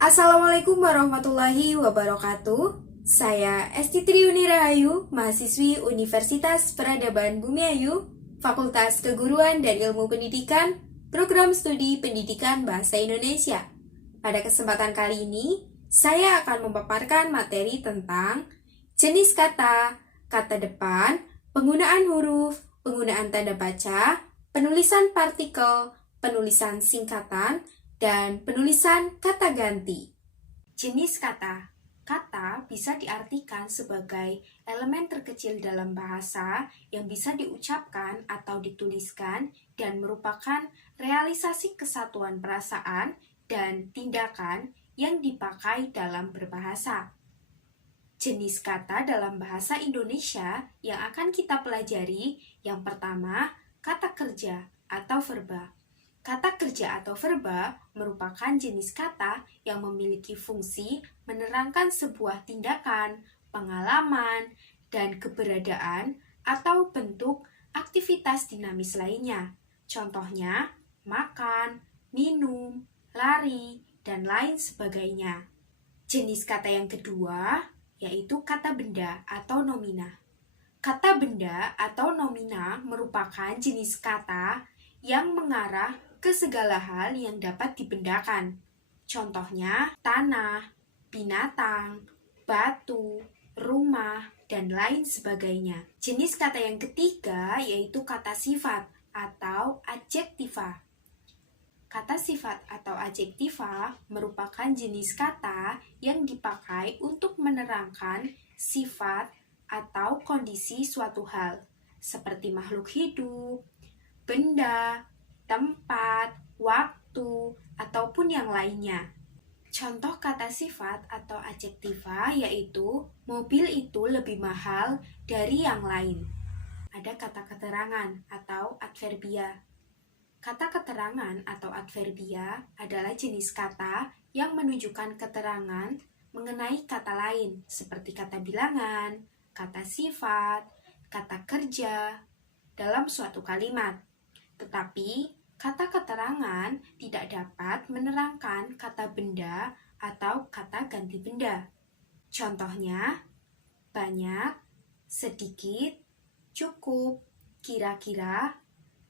Assalamualaikum warahmatullahi wabarakatuh. Saya Esti Triuni Rahayu, mahasiswi Universitas Peradaban Bumiayu, Fakultas Keguruan dan Ilmu Pendidikan, Program Studi Pendidikan Bahasa Indonesia. Pada kesempatan kali ini, saya akan memaparkan materi tentang jenis kata, kata depan, penggunaan huruf, penggunaan tanda baca, penulisan partikel, penulisan singkatan, dan penulisan kata ganti. Jenis kata. Kata bisa diartikan sebagai elemen terkecil dalam bahasa yang bisa diucapkan atau dituliskan dan merupakan realisasi kesatuan perasaan dan tindakan yang dipakai dalam berbahasa. Jenis kata dalam bahasa Indonesia yang akan kita pelajari yang pertama, kata kerja atau verba. Kata kerja atau verba merupakan jenis kata yang memiliki fungsi menerangkan sebuah tindakan, pengalaman, dan keberadaan atau bentuk aktivitas dinamis lainnya. Contohnya, makan, minum, lari, dan lain sebagainya. Jenis kata yang kedua yaitu kata benda atau nomina. Kata benda atau nomina merupakan jenis kata yang mengarah ke segala hal yang dapat dibendakan. Contohnya, tanah, binatang, batu, rumah, dan lain sebagainya. Jenis kata yang ketiga yaitu kata sifat atau adjektiva. Kata sifat atau adjektiva merupakan jenis kata yang dipakai untuk menerangkan sifat atau kondisi suatu hal, seperti makhluk hidup, benda, tempat, waktu, ataupun yang lainnya. Contoh kata sifat atau adjektiva yaitu mobil itu lebih mahal dari yang lain. Ada kata keterangan atau adverbia. Kata keterangan atau adverbia adalah jenis kata yang menunjukkan keterangan mengenai kata lain seperti kata bilangan, kata sifat, kata kerja dalam suatu kalimat. Tetapi kata keterangan tidak dapat menerangkan kata benda atau kata ganti benda. Contohnya, banyak, sedikit, cukup, kira-kira,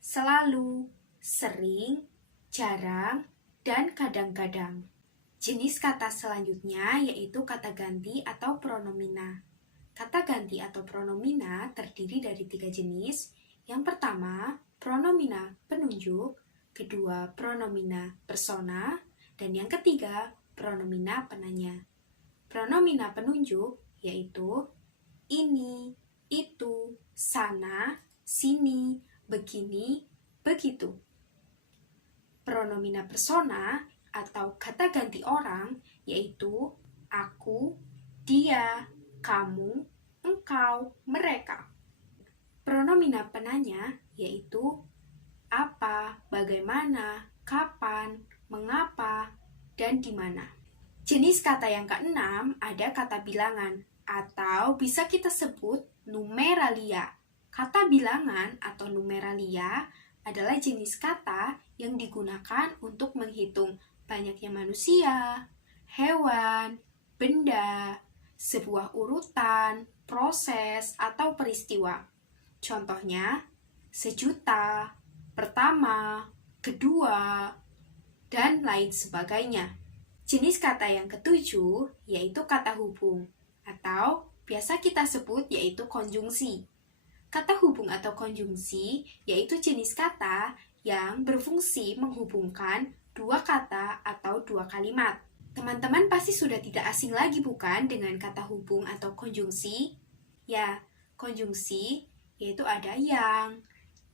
selalu, sering, jarang, dan kadang-kadang. Jenis kata selanjutnya yaitu kata ganti atau pronomina. Kata ganti atau pronomina terdiri dari 3 jenis. Yang pertama, pronomina penunjuk, kedua pronomina persona, dan yang ketiga pronomina penanya. Pronomina penunjuk yaitu ini, itu, sana, sini, begini, begitu. Pronomina persona atau kata ganti orang yaitu aku, dia, kamu, engkau, mereka. Pronomina penanya yaitu apa, bagaimana, kapan, mengapa, dan di mana. Jenis kata yang keenam ada kata bilangan atau bisa kita sebut numeralia. Kata bilangan atau numeralia adalah jenis kata yang digunakan untuk menghitung banyaknya manusia, hewan, benda, sebuah urutan, proses, atau peristiwa. Contohnya, sejuta, pertama, kedua, dan lain sebagainya. Jenis kata yang ketujuh yaitu kata hubung atau biasa kita sebut yaitu konjungsi. Kata hubung atau konjungsi yaitu jenis kata yang berfungsi menghubungkan dua kata atau dua kalimat. Teman-teman pasti sudah tidak asing lagi bukan dengan kata hubung atau konjungsi? Ya, konjungsi yaitu ada yang,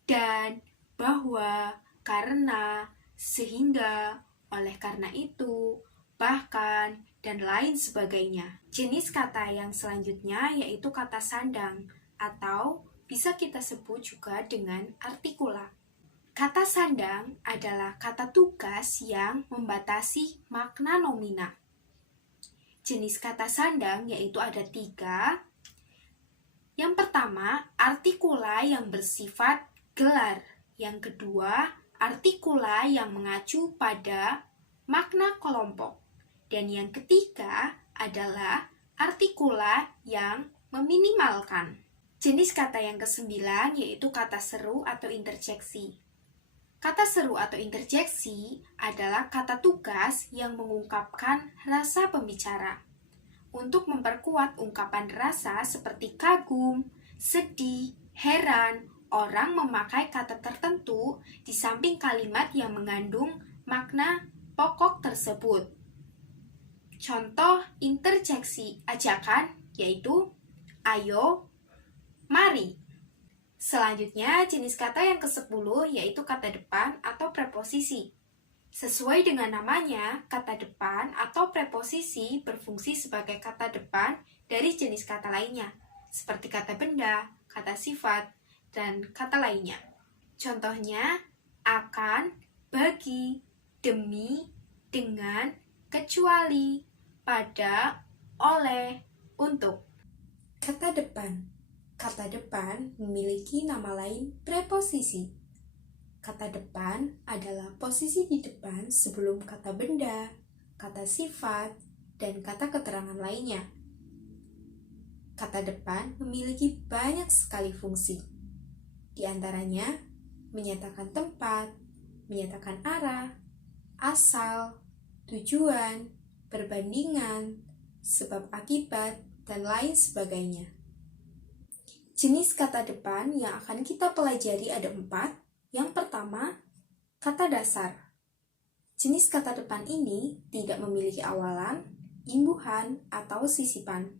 dan, bahwa, karena, sehingga, oleh karena itu, bahkan, dan lain sebagainya. Jenis kata yang selanjutnya yaitu kata sandang atau bisa kita sebut juga dengan artikula. Kata sandang adalah kata tugas yang membatasi makna nomina. Jenis kata sandang yaitu ada 3. Yang pertama, artikula yang bersifat gelar. Yang kedua, artikula yang mengacu pada makna kelompok. Dan yang ketiga adalah artikula yang meminimalkan. Jenis kata yang kesembilan yaitu kata seru atau interjeksi. Kata seru atau interjeksi adalah kata tugas yang mengungkapkan rasa pembicara. Untuk memperkuat ungkapan rasa seperti kagum, sedih, heran, orang memakai kata tertentu di samping kalimat yang mengandung makna pokok tersebut. Contoh interjeksi ajakan yaitu ayo, mari. Selanjutnya, jenis kata yang ke-10 yaitu kata depan atau preposisi. Sesuai dengan namanya, kata depan atau preposisi berfungsi sebagai kata depan dari jenis kata lainnya, seperti kata benda, kata sifat, dan kata lainnya. Contohnya, akan, bagi, demi, dengan, kecuali, pada, oleh, untuk. Kata depan. Kata depan memiliki nama lain preposisi. Kata depan adalah posisi di depan sebelum kata benda, kata sifat, dan kata keterangan lainnya. Kata depan memiliki banyak sekali fungsi. Di antaranya, menyatakan tempat, menyatakan arah, asal, tujuan, perbandingan, sebab akibat, dan lain sebagainya. Jenis kata depan yang akan kita pelajari ada 4. Yang pertama, kata dasar. Jenis kata depan ini tidak memiliki awalan, imbuhan, atau sisipan.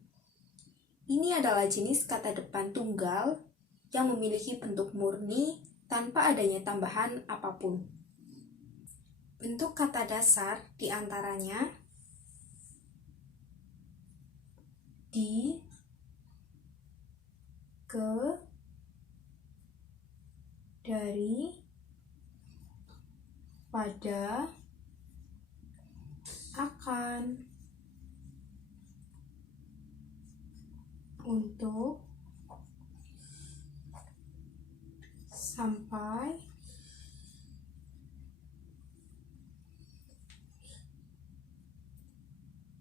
Ini adalah jenis kata depan tunggal yang memiliki bentuk murni tanpa adanya tambahan apapun. Bentuk kata dasar diantaranya di, ke, dari, pada, akan, untuk, sampai,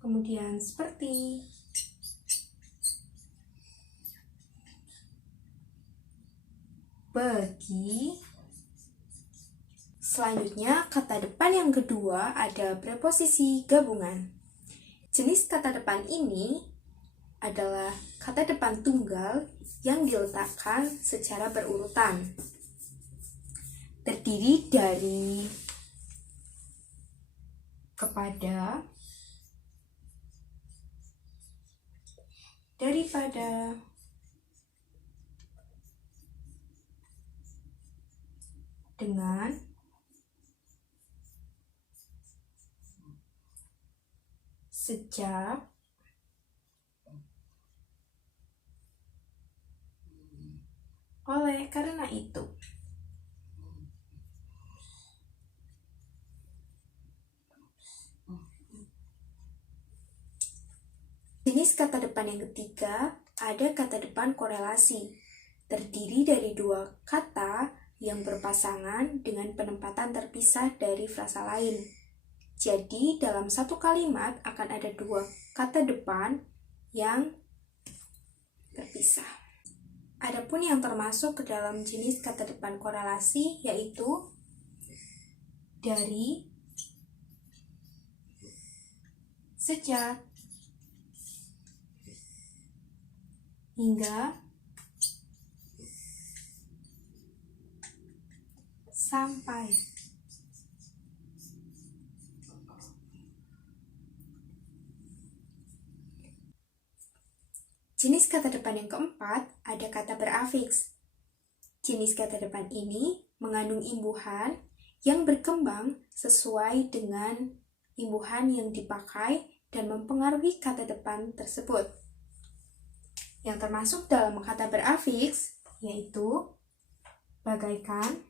kemudian seperti, bagi. Selanjutnya, kata depan yang kedua ada preposisi gabungan. Jenis kata depan ini adalah kata depan tunggal yang diletakkan secara berurutan. Terdiri dari kepada, daripada, dengan, sejak, oleh karena itu. Jenis kata depan yang ketiga ada kata depan korelasi. Terdiri dari 2 kata yang berpasangan dengan penempatan terpisah dari frasa lain. Jadi, dalam satu kalimat akan ada 2 kata depan yang terpisah. Adapun yang termasuk ke dalam jenis kata depan korelasi yaitu dari, sejak, hingga, sampai. Jenis kata depan yang keempat ada kata berafiks. Jenis kata depan ini mengandung imbuhan yang berkembang sesuai dengan imbuhan yang dipakai dan mempengaruhi kata depan tersebut. Yang termasuk dalam kata berafiks yaitu bagaikan,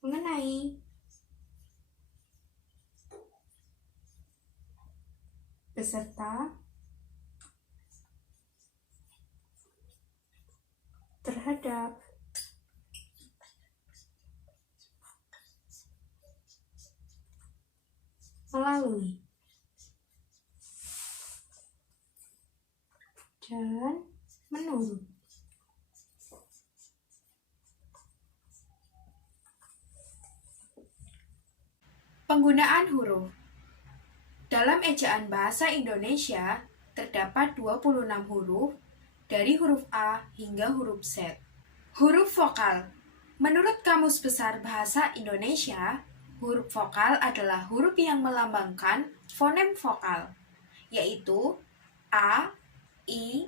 mengenai, beserta, terhadap, lalui. Dan menurun. Penggunaan huruf. Dalam ejaan bahasa Indonesia, terdapat 26 huruf dari huruf A hingga huruf Z. Huruf vokal. Menurut Kamus Besar Bahasa Indonesia, huruf vokal adalah huruf yang melambangkan fonem vokal, yaitu A, I,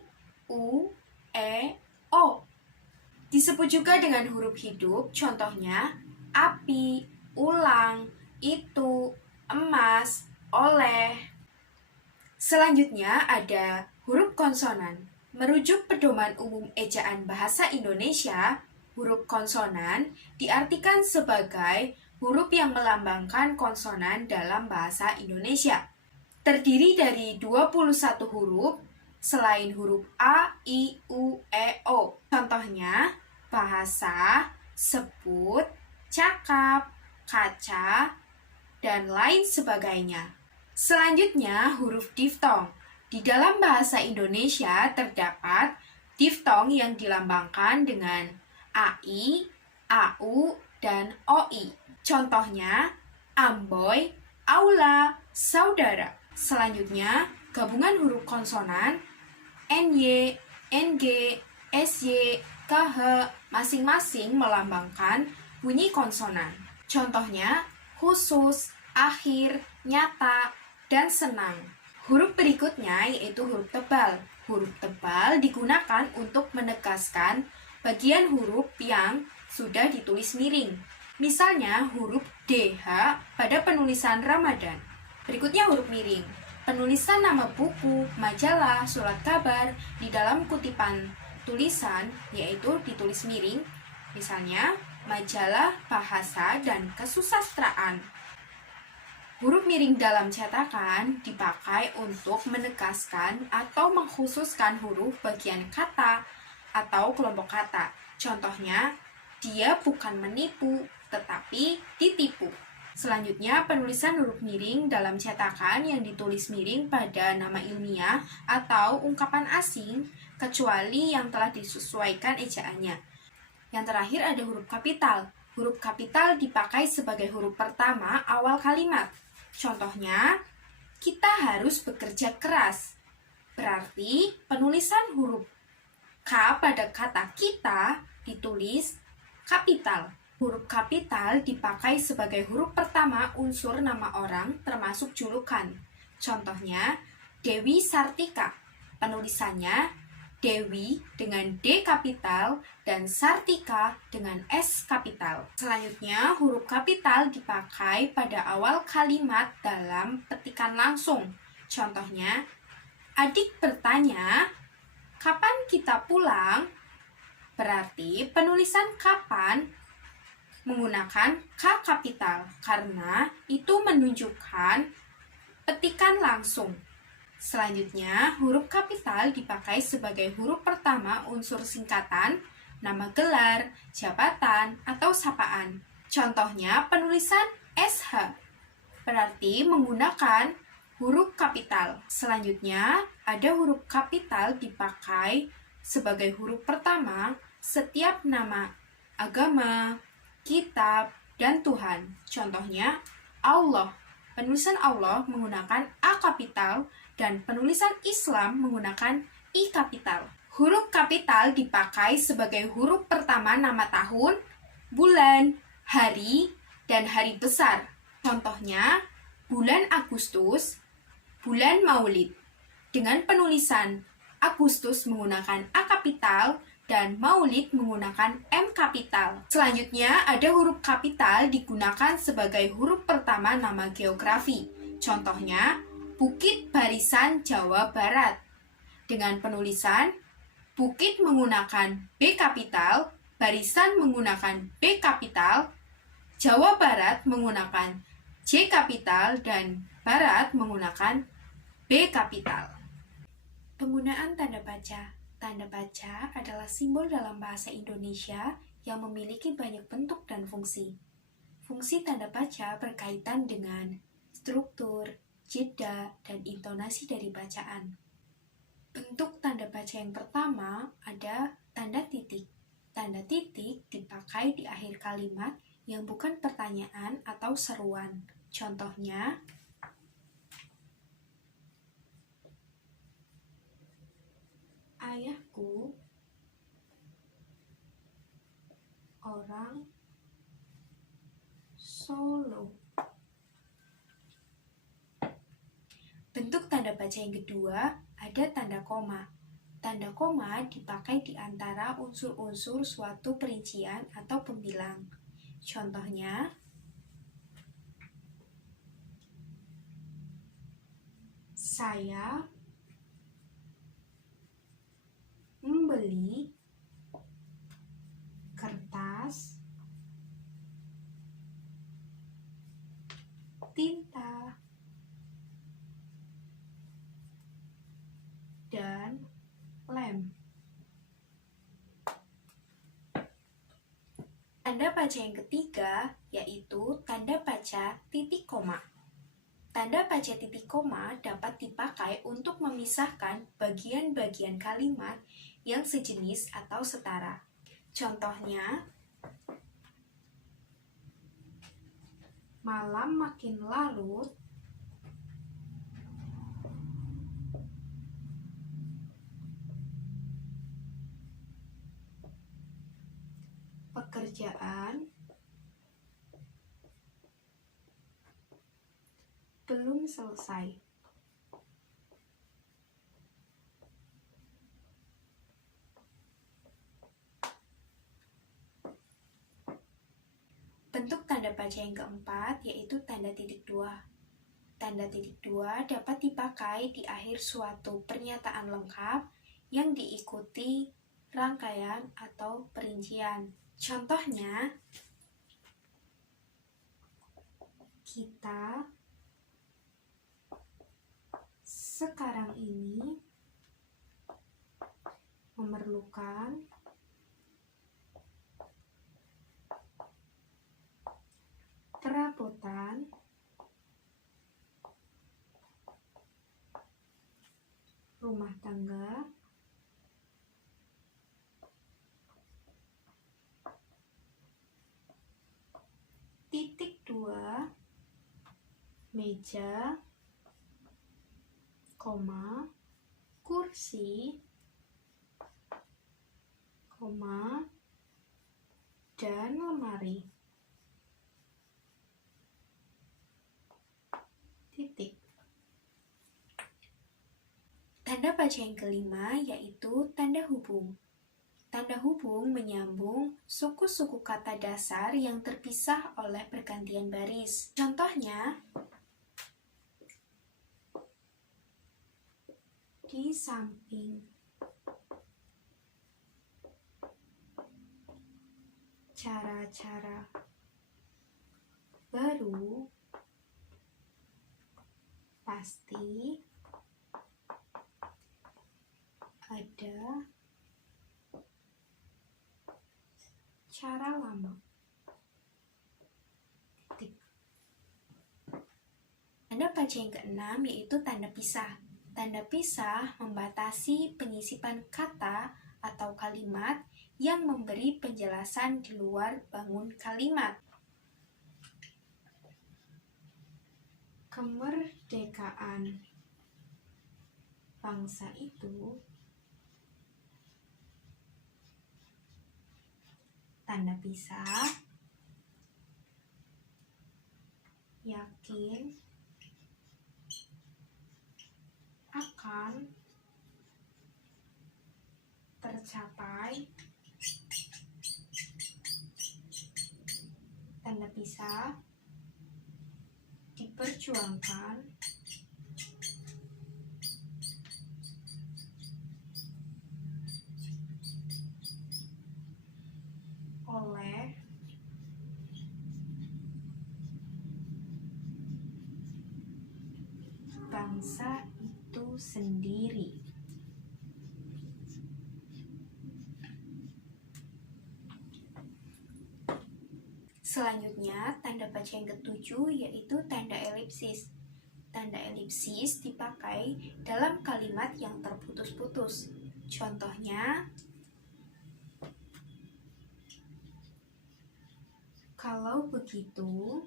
U, E, O. Disebut juga dengan huruf hidup, contohnya api, ulang, itu, emas, oleh. Selanjutnya ada huruf konsonan. Merujuk pedoman umum ejaan bahasa Indonesia, huruf konsonan diartikan sebagai huruf yang melambangkan konsonan dalam bahasa Indonesia. Terdiri dari 21 huruf selain huruf A, I, U, E, O. Contohnya bahasa, sebut, cakap, kaca, dan lain sebagainya. Selanjutnya, huruf diftong. Di dalam bahasa Indonesia terdapat diftong yang dilambangkan dengan AI, AU, dan OI. Contohnya, amboy, aula, saudara. Selanjutnya, gabungan huruf konsonan NY, NG, SY, KH masing-masing melambangkan bunyi konsonan. Contohnya, khusus, akhir, nyata, dan senang. Huruf berikutnya yaitu huruf tebal. Huruf tebal digunakan untuk menegaskan bagian huruf yang sudah ditulis miring. Misalnya huruf DH pada penulisan Ramadan. Berikutnya huruf miring. Penulisan nama buku, majalah, surat kabar di dalam kutipan tulisan yaitu ditulis miring. Misalnya majalah, bahasa, dan kesusastraan. Huruf miring dalam cetakan dipakai untuk menegaskan atau mengkhususkan huruf bagian kata atau kelompok kata. Contohnya, dia bukan menipu, tetapi ditipu. Selanjutnya, penulisan huruf miring dalam cetakan yang ditulis miring pada nama ilmiah atau ungkapan asing, kecuali yang telah disesuaikan ejaannya. Yang terakhir ada huruf kapital. Huruf kapital dipakai sebagai huruf pertama awal kalimat. Contohnya, kita harus bekerja keras. Berarti penulisan huruf K pada kata kita ditulis kapital. Huruf kapital dipakai sebagai huruf pertama unsur nama orang termasuk julukan. Contohnya, Dewi Sartika. Penulisannya Dewi dengan D kapital dan Sartika dengan S kapital. Selanjutnya, huruf kapital dipakai pada awal kalimat dalam petikan langsung. Contohnya, adik bertanya, kapan kita pulang? Berarti penulisan kapan menggunakan K kapital karena itu menunjukkan petikan langsung. Selanjutnya, huruf kapital dipakai sebagai huruf pertama unsur singkatan, nama gelar, jabatan, atau sapaan. Contohnya, penulisan SH, berarti menggunakan huruf kapital. Selanjutnya, ada huruf kapital dipakai sebagai huruf pertama setiap nama agama, kitab, dan Tuhan. Contohnya, Allah. Penulisan Allah menggunakan A kapital dan penulisan Islam menggunakan I kapital. Huruf kapital dipakai sebagai huruf pertama nama tahun, bulan, hari, dan hari besar. Contohnya, bulan Agustus, bulan Maulid. Dengan penulisan Agustus menggunakan A kapital dan Maulid menggunakan M kapital. Selanjutnya, ada huruf kapital digunakan sebagai huruf pertama nama geografi. Contohnya, Bukit Barisan Jawa Barat. Dengan penulisan Bukit menggunakan B kapital, Barisan menggunakan B kapital, Jawa Barat menggunakan J kapital, dan Barat menggunakan B kapital. Penggunaan tanda baca. Tanda baca adalah simbol dalam bahasa Indonesia yang memiliki banyak bentuk dan fungsi. Fungsi tanda baca berkaitan dengan struktur, jeda, dan intonasi dari bacaan. Bentuk tanda baca yang pertama ada tanda titik. Tanda titik dipakai di akhir kalimat yang bukan pertanyaan atau seruan. Contohnya, ayahku orang Solo. Bentuk tanda baca yang kedua ada tanda koma. Tanda koma dipakai di antara unsur-unsur suatu perincian atau pembilang. Contohnya, saya membeli kertas, tinta, dan lem. Tanda baca yang ketiga yaitu tanda baca titik koma. Tanda baca titik koma dapat dipakai untuk memisahkan bagian-bagian kalimat yang sejenis atau setara. Contohnya, malam makin larut, pekerjaan belum selesai. Bentuk tanda baca yang keempat yaitu tanda titik dua. Tanda titik dua dapat dipakai di akhir suatu pernyataan lengkap yang diikuti rangkaian atau perincian. Contohnya, kita sekarang ini memerlukan perabotan rumah tangga titik dua meja, koma, kursi, koma, dan lemari. Titik. Tanda baca yang kelima yaitu tanda hubung. Tanda hubung menyambung suku-suku kata dasar yang terpisah oleh pergantian baris. Contohnya, di samping, cara-cara baru pasti ada cara lama. Titik. Tanda baca yang keenam yaitu tanda pisah. Tanda pisah membatasi penyisipan kata atau kalimat yang memberi penjelasan di luar bangun kalimat. Kemerdekaan bangsa itu tanda pisah, yakin akan tercapai, tanda pisah, diperjuangkan, oleh bangsa itu sendiri. Selanjutnya, tanda baca yang ketujuh yaitu tanda elipsis. Tanda elipsis dipakai dalam kalimat yang terputus-putus. Contohnya, kalau begitu,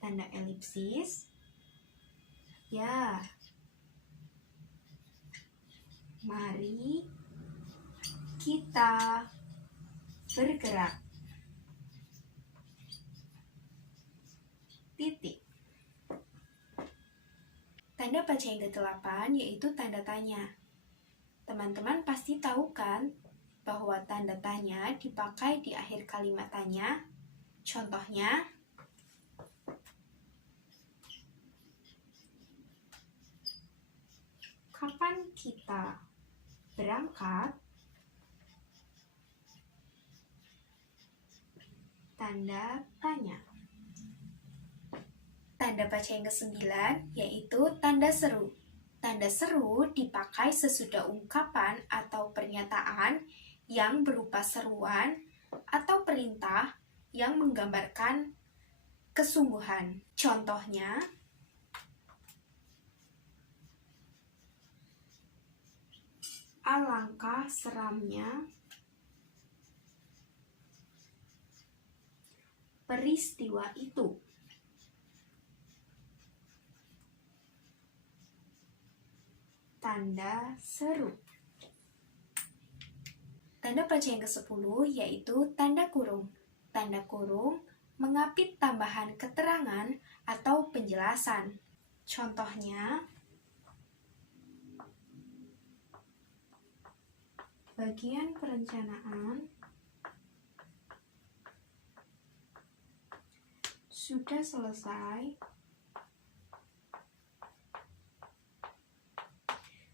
tanda elipsis, ya, mari kita bergerak. Titik. Tanda baca yang ke-8 yaitu tanda tanya. Teman-teman pasti tahu kan bahwa tanda tanya dipakai di akhir kalimat tanya. Contohnya, kapan kita berangkat? Tanda tanya. Tanda baca yang ke-9 yaitu tanda seru. Tanda seru dipakai sesudah ungkapan atau pernyataan yang berupa seruan atau perintah yang menggambarkan kesungguhan. Contohnya, alangkah seramnya peristiwa itu. Tanda seru. Tanda baca yang ke-10 yaitu tanda kurung. Tanda kurung mengapit tambahan keterangan atau penjelasan. Contohnya, bagian perencanaan sudah selesai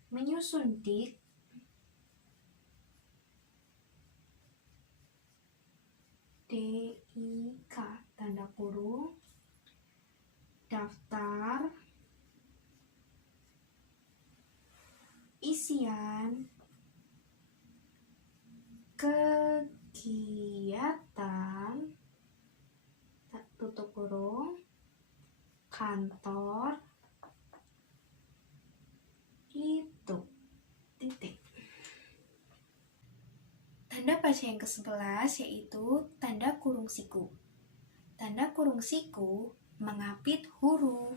menyusun DIK tanda kurung daftar isian kegiatan tutup kurung kantor itu. Titik. Tanda baca yang ke-11 yaitu tanda kurung siku. Tanda kurung siku mengapit huruf,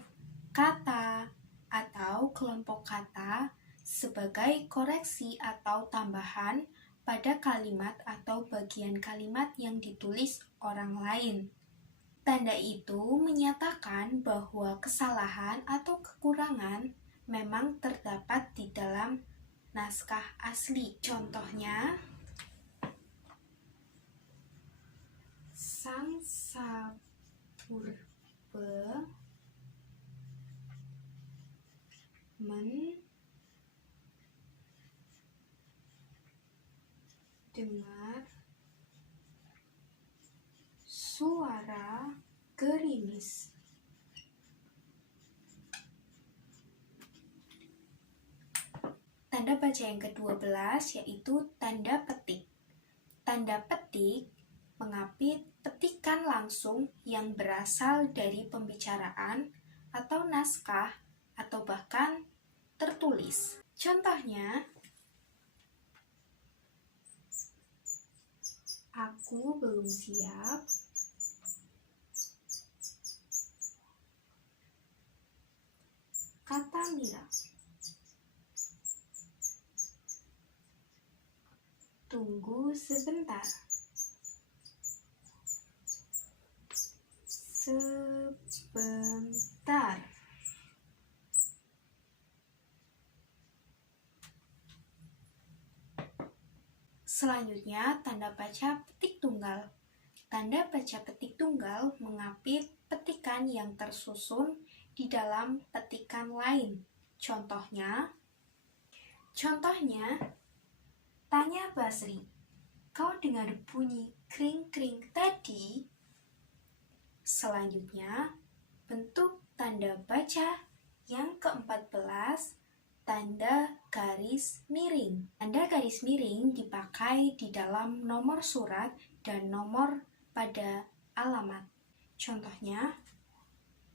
kata, atau kelompok kata sebagai koreksi atau tambahan pada kalimat atau bagian kalimat yang ditulis orang lain. Tanda itu menyatakan bahwa kesalahan atau kekurangan memang terdapat di dalam naskah asli. Contohnya, Sang Sapurba mendengar suara gerimis. Tanda baca yang ke-12 yaitu tanda petik. Tanda petik mengapit petikan langsung yang berasal dari pembicaraan atau naskah atau bahkan tertulis. Contohnya, aku belum siap kata Mira. Tunggu sebentar. Sebentar. Selanjutnya, tanda baca petik tunggal. Tanda baca petik tunggal mengapit petikan yang tersusun di dalam petikan lain. Contohnya, tanya Basri, kau dengar bunyi kring-kring tadi? Selanjutnya, bentuk tanda baca yang ke-14, tanda garis miring. Tanda garis miring dipakai di dalam nomor surat dan nomor pada alamat. Contohnya,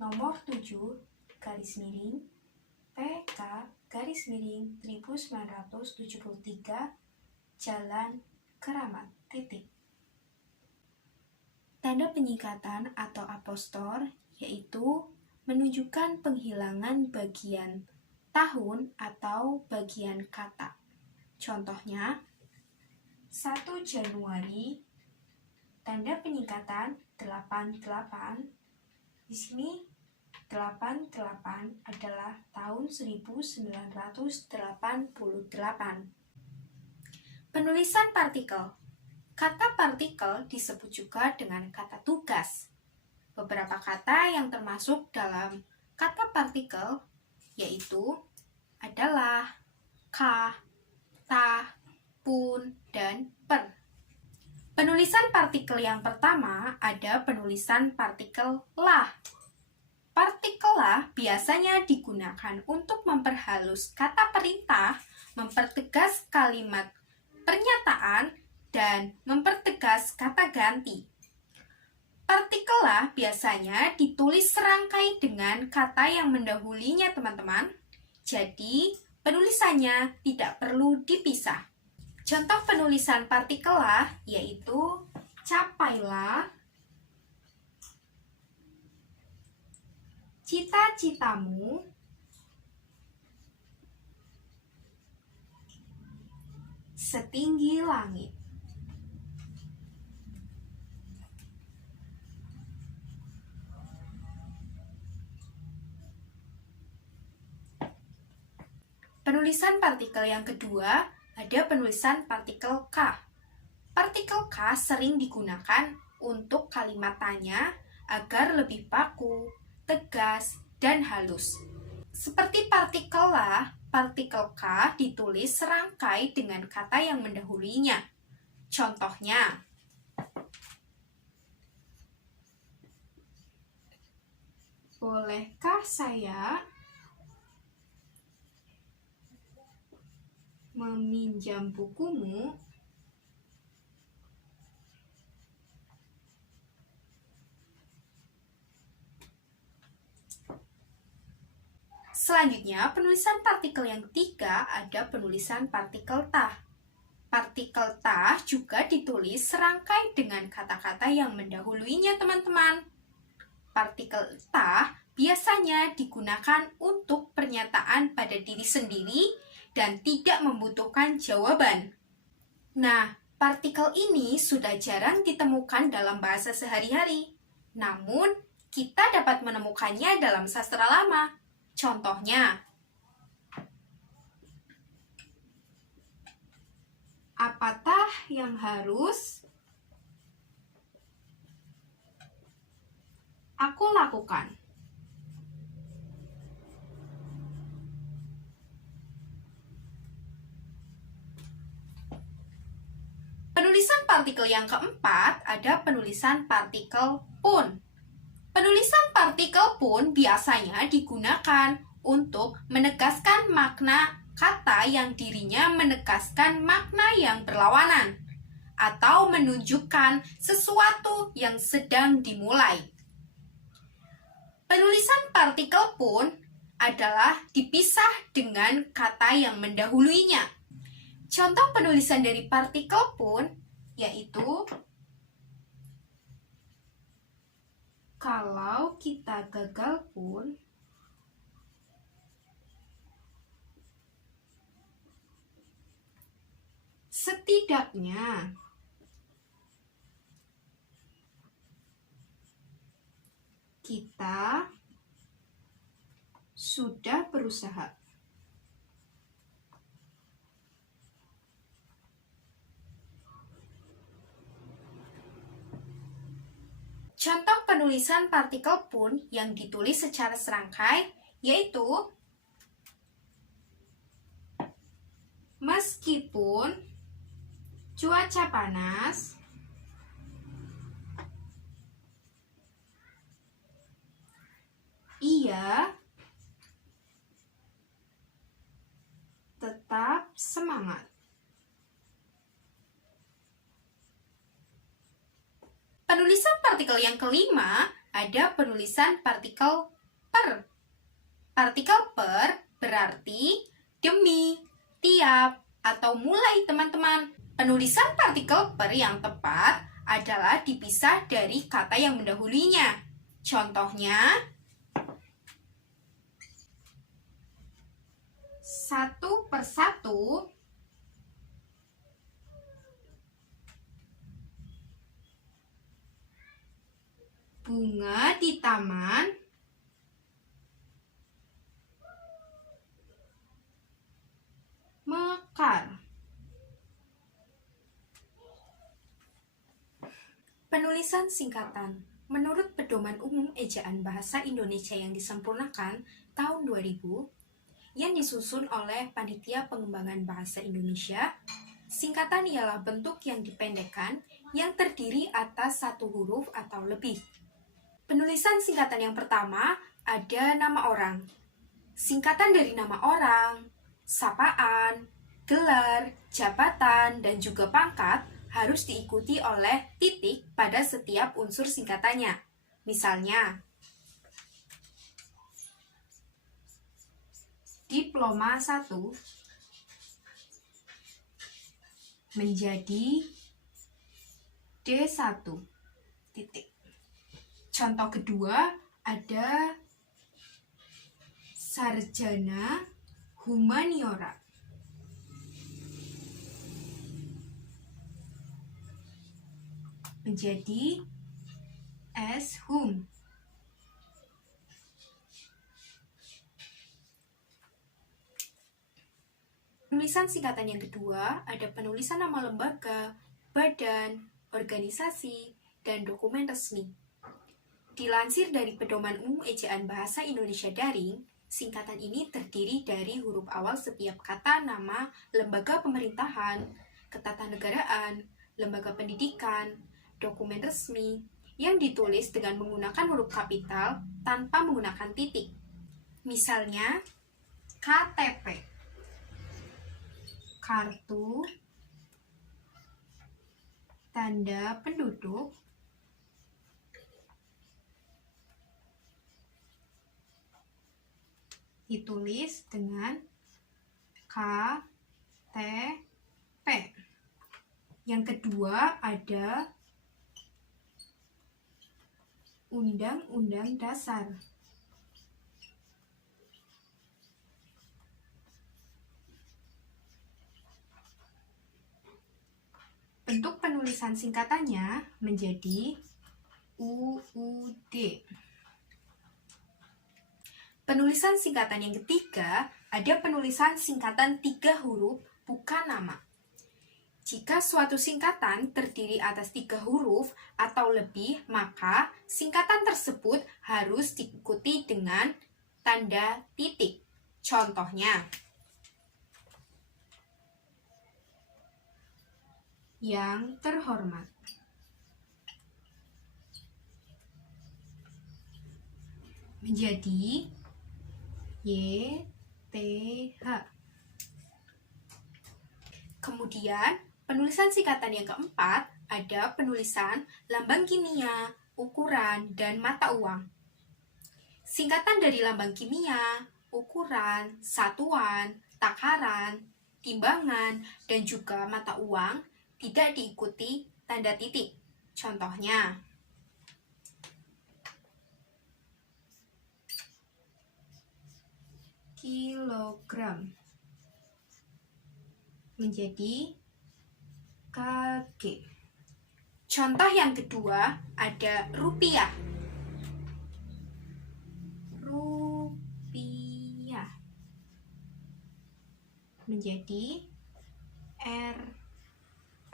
nomor 7 garis miring PK garis miring 1973 Jalan Keramat titik. Tanda penyingkatan atau apostor yaitu menunjukkan penghilangan bagian tahun atau bagian kata. Contohnya 1 Januari, tanda penyingkatan 88. Di sini 88 adalah tahun 1988. Penulisan partikel. Kata partikel disebut juga dengan kata tugas. Beberapa kata yang termasuk dalam kata partikel yaitu adalah ka, ta, pun, dan per. Penulisan partikel yang pertama ada penulisan partikel lah. Partikel lah biasanya digunakan untuk memperhalus kata perintah, mempertegas kalimat pernyataan, dan mempertegas kata ganti. Partikel lah biasanya ditulis serangkai dengan kata yang mendahulunya, teman-teman. Jadi, penulisannya tidak perlu dipisah. Contoh penulisan partikel lah yaitu capailah cita-citamu setinggi langit. Penulisan partikel yang kedua ada penulisan partikel K. Partikel K sering digunakan untuk kalimat tanya agar lebih baku, tegas, dan halus. Seperti partikel lah, partikel K ditulis serangkai dengan kata yang mendahulunya. Contohnya, bolehkah saya meminjam bukumu? Selanjutnya, penulisan partikel yang ketiga ada penulisan partikel tah. Partikel tah juga ditulis serangkai dengan kata-kata yang mendahulunya, teman-teman. Partikel tah biasanya digunakan untuk pernyataan pada diri sendiri dan tidak membutuhkan jawaban. Nah, partikel ini sudah jarang ditemukan dalam bahasa sehari-hari. Namun, kita dapat menemukannya dalam sastra lama. Contohnya, apatah yang harus aku lakukan? Penulisan partikel yang keempat ada penulisan partikel pun. Penulisan partikel pun biasanya digunakan untuk menegaskan makna kata yang dirinya menegaskan makna yang berlawanan atau menunjukkan sesuatu yang sedang dimulai. Penulisan partikel pun adalah dipisah dengan kata yang mendahulunya. Contoh penulisan dari partikel pun yaitu kalau kita gagal pun setidaknya kita sudah berusaha. Contoh penulisan partikel pun yang ditulis secara serangkai yaitu meskipun cuaca panas, ia tetap semangat. Penulisan partikel yang kelima ada penulisan partikel per. Partikel per berarti demi, tiap, atau mulai, teman-teman. Penulisan partikel per yang tepat adalah dipisah dari kata yang mendahulunya. Contohnya, satu persatu bunga di taman mekar. Penulisan singkatan. Menurut Pedoman Umum Ejaan Bahasa Indonesia yang disempurnakan tahun 2000, yang disusun oleh Panitia Pengembangan Bahasa Indonesia, singkatan ialah bentuk yang dipendekkan yang terdiri atas satu huruf atau lebih. Penulisan singkatan yang pertama ada nama orang. Singkatan dari nama orang, sapaan, gelar, jabatan, dan juga pangkat harus diikuti oleh titik pada setiap unsur singkatannya. Misalnya, diploma 1 menjadi D1 titik. Contoh kedua ada sarjana humaniora menjadi S.Hum. Penulisan singkatan yang kedua ada penulisan nama lembaga, badan, organisasi, dan dokumen resmi. Dilansir dari Pedoman Umum Ejaan Bahasa Indonesia Daring, singkatan ini terdiri dari huruf awal setiap kata nama lembaga pemerintahan, ketatanegaraan, lembaga pendidikan, dokumen resmi, yang ditulis dengan menggunakan huruf kapital tanpa menggunakan titik. Misalnya, KTP, kartu tanda penduduk, ditulis dengan KTP. Yang kedua ada Undang-Undang Dasar. Bentuk penulisan singkatannya menjadi UUD. Penulisan singkatan yang ketiga, ada penulisan singkatan 3 huruf bukan nama. Jika suatu singkatan terdiri atas 3 huruf atau lebih, maka singkatan tersebut harus diikuti dengan tanda titik. Contohnya, yang terhormat. Menjadi YTH. Kemudian, penulisan singkatan yang keempat ada penulisan lambang kimia, ukuran, dan mata uang. Singkatan dari lambang kimia, ukuran, satuan, takaran, timbangan, dan juga mata uang tidak diikuti tanda titik. Contohnya, kilogram menjadi kg. Contoh yang kedua ada rupiah. Rupiah menjadi Rp.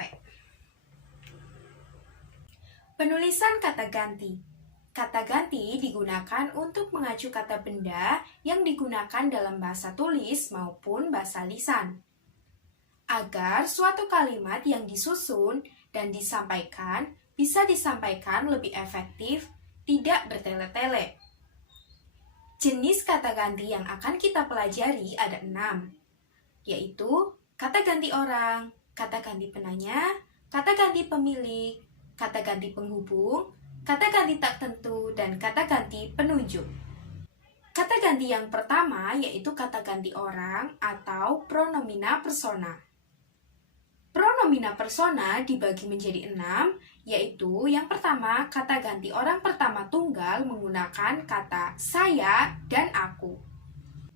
Penulisan kata ganti. Kata ganti digunakan untuk mengacu kata benda yang digunakan dalam bahasa tulis maupun bahasa lisan. Agar suatu kalimat yang disusun dan disampaikan bisa disampaikan lebih efektif, tidak bertele-tele. Jenis kata ganti yang akan kita pelajari ada 6, yaitu kata ganti orang, kata ganti penanya, kata ganti pemilik, kata ganti penghubung, kata ganti tak tentu, dan kata ganti penunjuk. Kata ganti yang pertama yaitu kata ganti orang atau pronomina persona. Pronomina persona dibagi menjadi 6, yaitu yang pertama kata ganti orang pertama tunggal menggunakan kata saya dan aku.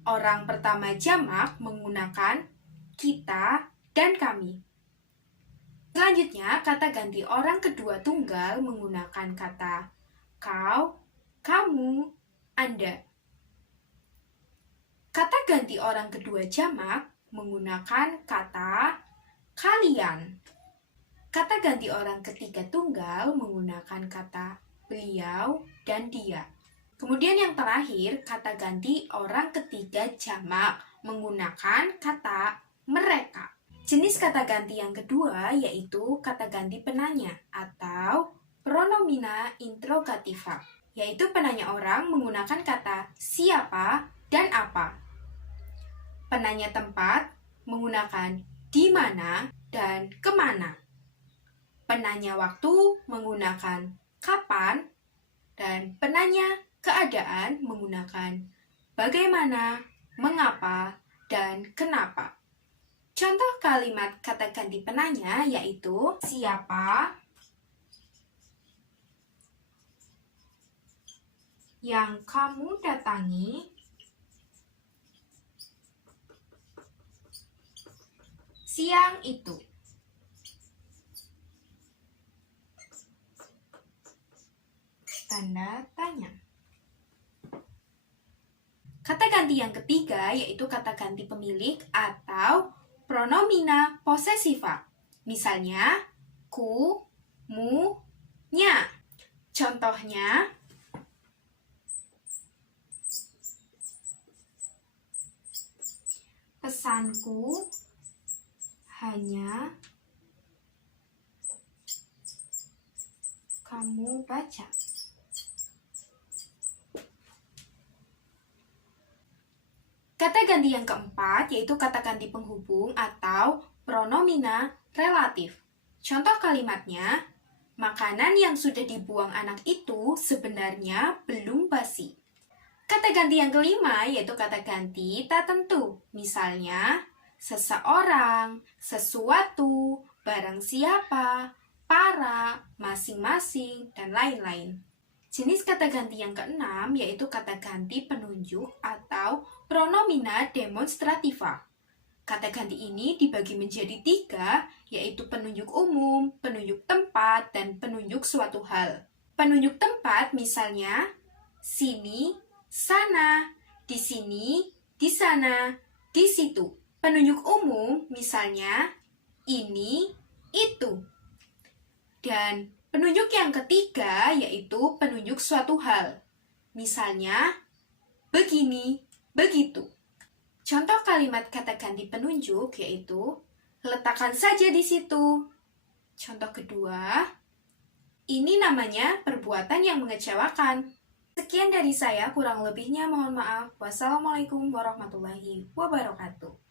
Orang pertama jamak menggunakan kita dan kami. Selanjutnya, kata ganti orang kedua tunggal menggunakan kata kau, kamu, Anda. Kata ganti orang kedua jamak menggunakan kata kalian. Kata ganti orang ketiga tunggal menggunakan kata beliau dan dia. Kemudian yang terakhir, kata ganti orang ketiga jamak menggunakan kata mereka. Jenis kata ganti yang kedua yaitu kata ganti penanya atau pronomina interrogativa, yaitu penanya orang menggunakan kata siapa dan apa. Penanya tempat menggunakan di mana dan kemana. Penanya waktu menggunakan kapan, dan penanya keadaan menggunakan bagaimana, mengapa, dan kenapa. Contoh kalimat kata ganti penanya yaitu siapa yang kamu datangi siang itu. Tanda tanya. Kata ganti yang ketiga yaitu kata ganti pemilik atau pronomina possessiva. Misalnya, ku, mu, nya. Contohnya, pesanku hanya kamu baca. Kata ganti yang keempat yaitu kata ganti penghubung atau pronomina relatif. Contoh kalimatnya, makanan yang sudah dibuang anak itu sebenarnya belum basi. Kata ganti yang kelima yaitu kata ganti tak tentu. Misalnya, seseorang, sesuatu, barang siapa, para, masing-masing, dan lain-lain. Jenis kata ganti yang keenam yaitu kata ganti penunjuk atau pronomina demonstrativa. Kata ganti ini dibagi menjadi 3, yaitu penunjuk umum, penunjuk tempat, dan penunjuk suatu hal. Penunjuk tempat misalnya, sini, sana, di sini, di sana, di situ. Penunjuk umum misalnya, ini, itu. Dan penunjuk yang ketiga yaitu penunjuk suatu hal. Misalnya, begini, begitu. Contoh kalimat kata ganti penunjuk yaitu letakkan saja di situ. Contoh kedua, ini namanya perbuatan yang mengecewakan. Sekian dari saya, kurang lebihnya mohon maaf. Wassalamualaikum warahmatullahi wabarakatuh.